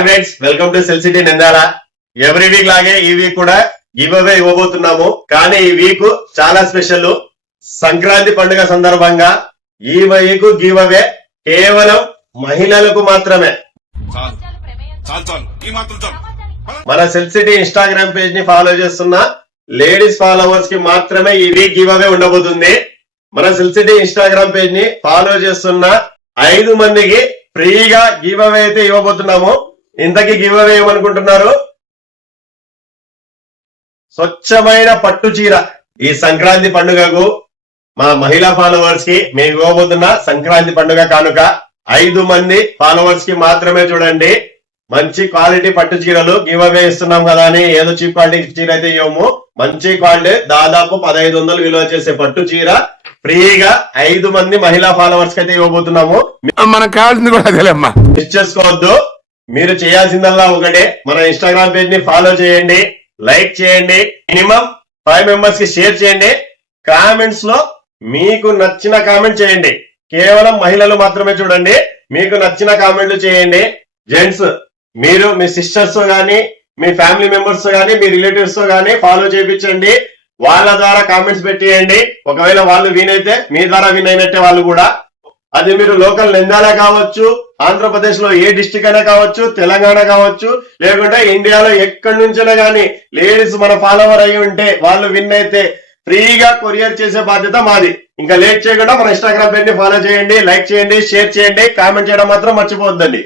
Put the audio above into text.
Hi friends, welcome to cell city Nandyal. Every week లాగే ఈ week కూడా గివ్ అవే ఇవ్వబోతున్నాము. కానీ ఈ వీక్ చాలా స్పెషల్. సంక్రాంతి పండుగ సందర్భంగా ఈ వీక్ గివ్ అవే కేవలం మహిళలకు మాత్రమే. మన సెల్ సిటీ ఇన్స్టాగ్రామ్ పేజ్ ని ఫాలో చేస్తున్న లేడీస్ ఫాలోవర్స్ కి మాత్రమే ఈ వీక్ గివ్ అవే ఉండబోతుంది. మన సెల్ సిటీ ఇన్స్టాగ్రామ్ పేజ్ ని ఫాలో చేస్తున్న 5 మందికి ఫ్రీగా గివ్ అవే అయితే ఇవ్వబోతున్నాము. ఇంతకీ గివ్ అవే ఏమనుకుంటున్నారు? స్వచ్ఛమైన పట్టు చీర. ఈ సంక్రాంతి పండుగకు మా మహిళా ఫాలోవర్స్ కి మేము ఇవ్వబోతున్న సంక్రాంతి పండుగ కానుక 5 మంది ఫాలోవర్స్ కి మాత్రమే. చూడండి, మంచి క్వాలిటీ పట్టు చీరలు గివ్ అవే ఇస్తున్నాం కదా అని ఏదో చీప్ క్వాలిటీ చీర అయితే ఇవ్వము. మంచి క్వాలిటీ, దాదాపు 1500 విలువ చేసే పట్టు చీర ఫ్రీగా 5 మంది మహిళా ఫాలోవర్స్ కి అయితే ఇవ్వబోతున్నాము. మనకు కావాల్సింది కూడా అదేలేమ్మా. మిస్ చేసుకోవద్దు. మీరు చేయాల్సిందల్లా ఒకటే, మన ఇన్స్టాగ్రామ్ పేజ్ ని ఫాలో చేయండి, లైక్ చేయండి, మినిమం 5 మెంబర్స్ కి షేర్ చేయండి. కామెంట్స్ లో మీకు నచ్చిన కామెంట్ చేయండి. కేవలం మహిళలు మాత్రమే. చూడండి, మీకు నచ్చిన కామెంట్లు చేయండి. జెంట్స్, మీరు మీ సిస్టర్స్ తో గానీ, మీ ఫ్యామిలీ మెంబర్స్ తో గానీ, మీ రిలేటివ్స్ తో గానీ ఫాలో చేయించండి. వాళ్ళ ద్వారా కామెంట్స్ పెట్టేయండి. ఒకవేళ వాళ్ళు విన్ అయితే మీ ద్వారా విన్ అయినట్టే వాళ్ళు కూడా. అది మీరు లోకల్ నంద్యాల కావచ్చు, ఆంధ్రప్రదేశ్ లో ఏ డిస్టిక్ అయినా కావచ్చు, తెలంగాణ కావచ్చు, లేకుంటే ఇండియాలో ఎక్కడి నుంచైనా గానీ లేడీస్ మన ఫాలోవర్ అయి ఉంటే వాళ్ళు విన్ అయితే ఫ్రీగా కొరియర్ చేసే బాధ్యత మాది. ఇంకా లేట్ చేయకుండా మన ఇన్స్టాగ్రామ్ పేజ్ ని ఫాలో చేయండి, లైక్ చేయండి, షేర్ చేయండి, కామెంట్ చేయడం మాత్రం మర్చిపోవద్దండి.